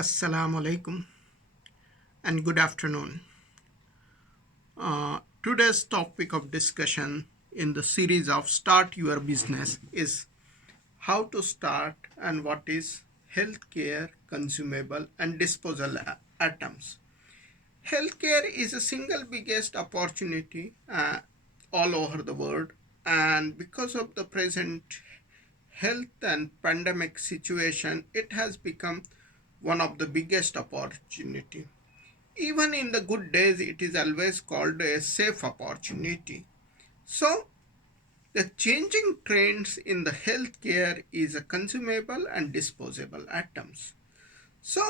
Assalamu alaikum and good afternoon. Today's topic of discussion in the series of Start Your Business is how to start and what is healthcare, consumable, and disposable items. Healthcare is the single biggest opportunity all over the world, and because of the present health and pandemic situation, it has become one of the biggest opportunity. Even in the good days, it is always called a safe opportunity. So, the changing trends in the healthcare is a consumable and disposable items. So,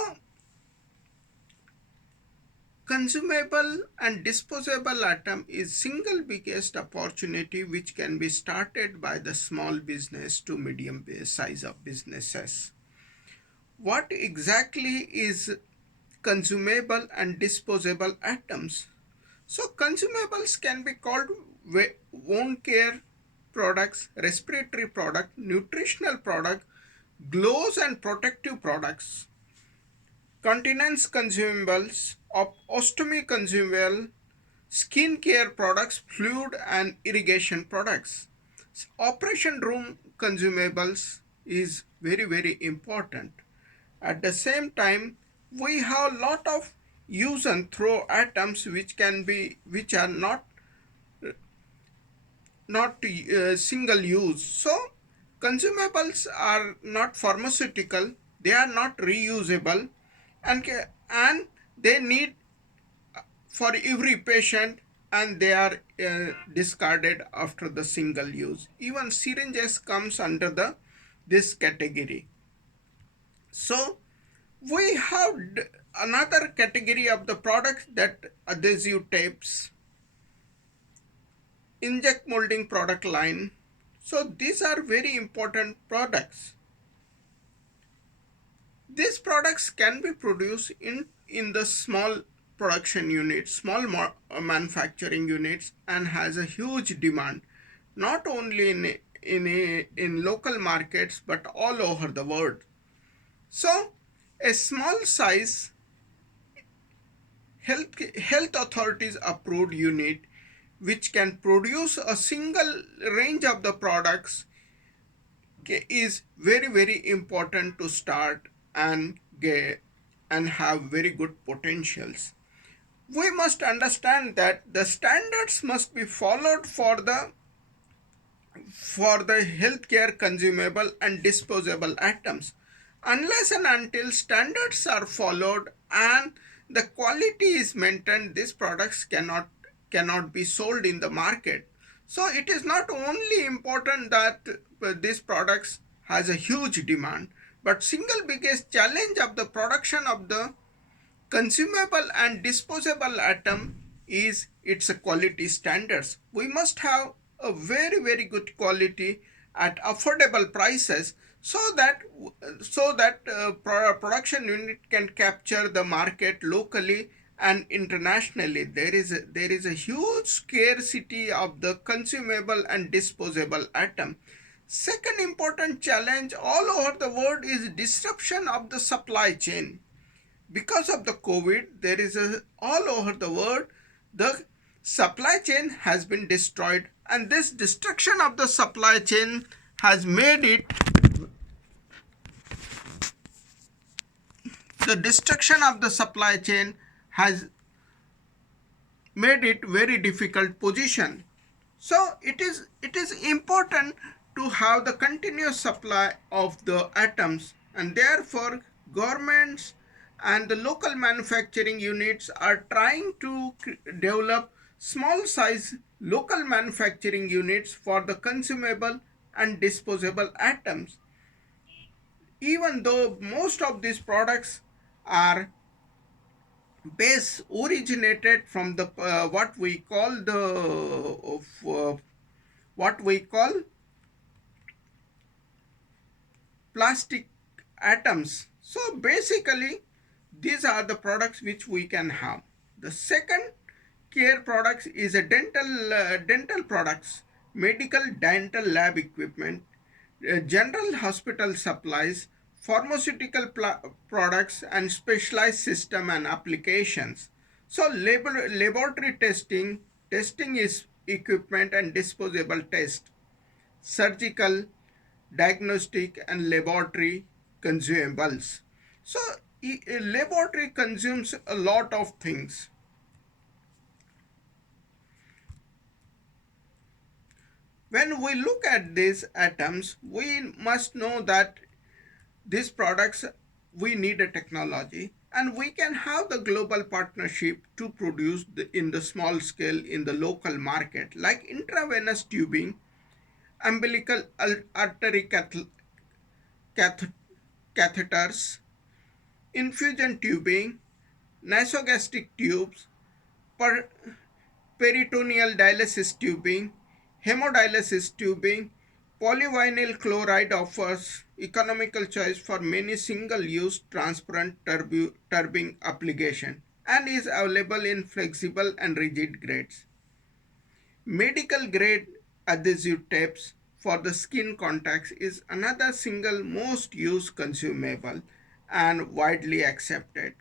consumable and disposable item is single biggest opportunity which can be started by the small business to medium size of businesses. What exactly is consumable and disposable items? So consumables can be called wound care products, respiratory product, nutritional product, gloves and protective products, continence consumables, ostomy consumable, skin care products, fluid and irrigation products. Operation room consumables is very important. At the same time, we have a lot of use and throw items which are not single use. So consumables are not pharmaceutical, they are not reusable, and they need for every patient, and they are discarded after the single use. Even syringes comes under the this category. So we have another category of the products, that adhesive tapes, inject molding product line. So these are very important products. These products can be produced in the small production units, small manufacturing units, and has a huge demand, not only in local markets but all over the world. So a small size health authorities approved unit which can produce a single range of the products is very important to start and get and have very good potentials. We must understand that the standards must be followed for the healthcare consumable and disposable items. Unless and until standards are followed and the quality is maintained, these products cannot be sold in the market. So it is not only important that these products has a huge demand, but single biggest challenge of the production of the consumable and disposable item is its quality standards. We must have a very good quality at affordable prices, so that production unit can capture the market locally and internationally. There is a huge scarcity of the consumable and disposable item. Second important challenge all over the world is disruption of the supply chain. Because of the COVID, there is all over the world, the supply chain has been destroyed, and this destruction of the supply chain has made it the destruction of the supply chain has made it very difficult position. So it is important to have the continuous supply of the atoms, and therefore governments and the local manufacturing units are trying to develop small size local manufacturing units for the consumable and disposable items. Even though most of these products are base originated from the what we call plastic atoms. So basically these are the products which we can have. The second care products is a dental products, medical dental lab equipment, general hospital supplies, pharmaceutical products, and specialized system and applications. So laboratory testing is equipment and disposable test, surgical, diagnostic, and laboratory consumables. So laboratory consumes a lot of things. When we look at these atoms, we must know that these products, we need a technology, and we can have the global partnership to produce in the small scale in the local market, like intravenous tubing, umbilical artery cath- catheters, infusion tubing, nasogastric tubes, per- peritoneal dialysis tubing, hemodialysis tubing. Polyvinyl chloride offers economical choice for many single-use transparent turbing application and is available in flexible and rigid grades. Medical grade adhesive tapes for the skin contacts is another single most used consumable and widely accepted.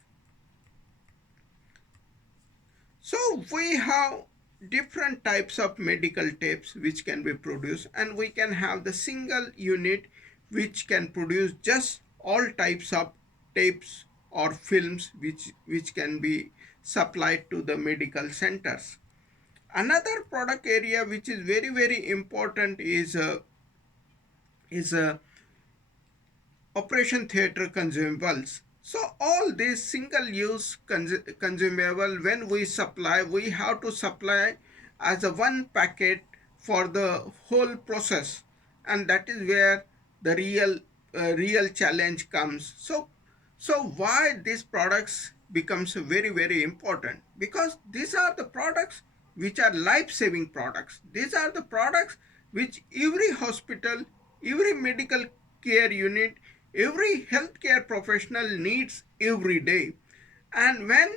So we have different types of medical tapes which can be produced, and we can have the single unit which can produce just all types of tapes or films which can be supplied to the medical centers. Another product area which is very important is operation theater consumables. So all these single use consumable, when we supply, we have to supply as a one packet for the whole process, and that is where the real challenge comes. So why these products becomes very important? Because these are the products which are life saving products. These are the products which every hospital, every medical care unit, every healthcare professional needs every day. And when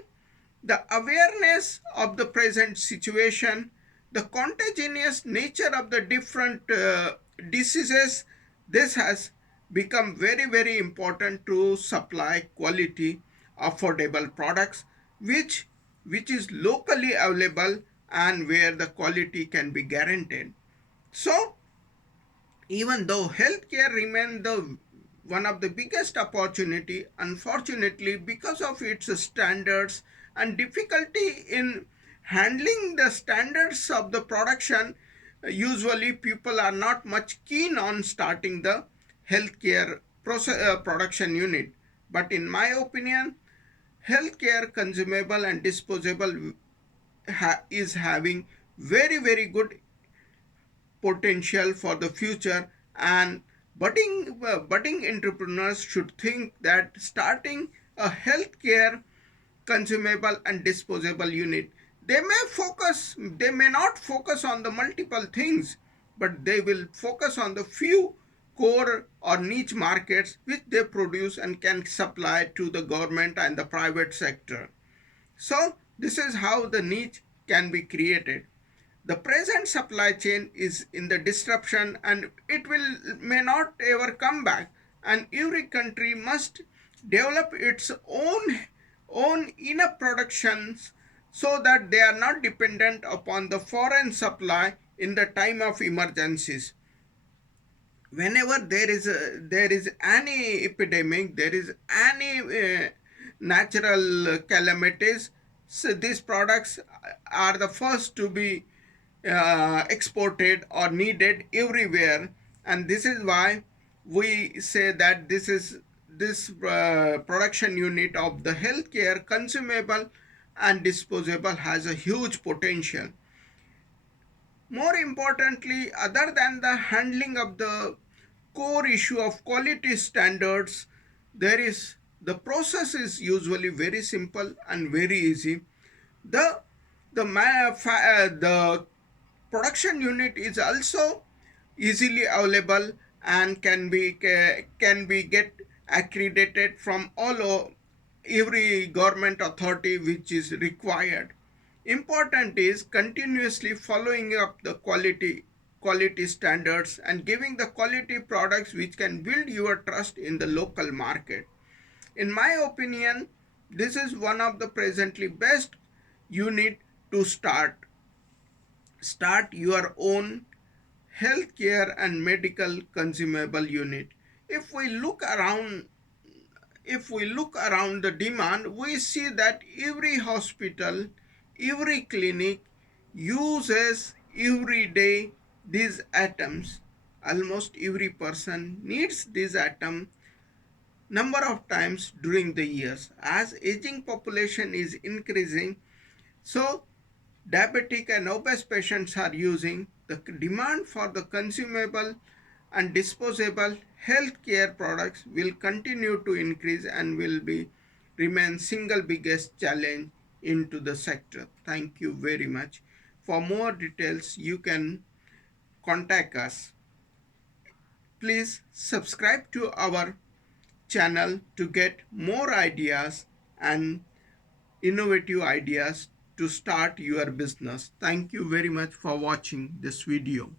the awareness of the present situation, the contagious nature of the different diseases, this has become very important to supply quality, affordable products which is locally available and where the quality can be guaranteed. So even though healthcare remains the one of the biggest opportunity, unfortunately, because of its standards and difficulty in handling the standards of the production, usually people are not much keen on starting the healthcare production unit. But in my opinion, healthcare consumable and disposable is having very good potential for the future, and budding entrepreneurs should think that starting a healthcare consumable and disposable unit, they may not focus on the multiple things, but they will focus on the few core or niche markets which they produce and can supply to the government and the private sector. So this is how the niche can be created. The present supply chain is in the disruption, and it will may not ever come back, and every country must develop its own enough productions so that they are not dependent upon the foreign supply in the time of emergencies. Whenever there is any epidemic, there is any natural calamities, so these products are the first to be exported or needed everywhere, and this is why we say that this production unit of the healthcare consumable and disposable has a huge potential. More importantly, other than the handling of the core issue of quality standards, there is the process is usually very simple and very easy. The the production unit is also easily available and can be get accredited from every government authority which is required. Important is continuously following up the quality quality standards and giving the quality products which can build your trust in the local market. In my opinion, this is one of the presently best unit to start your own healthcare and medical consumable unit. If we look around if we look around the demand, we see that every hospital, every clinic uses every day these items. Almost every person needs this item number of times during the years. As aging population is increasing, so diabetic and obese patients are using, the demand for the consumable and disposable healthcare products will continue to increase and will be remain single biggest challenge into the sector. Thank you very much. For more details, you can contact us. Please subscribe to our channel to get more ideas and innovative ideas to start your business. Thank you very much for watching this video.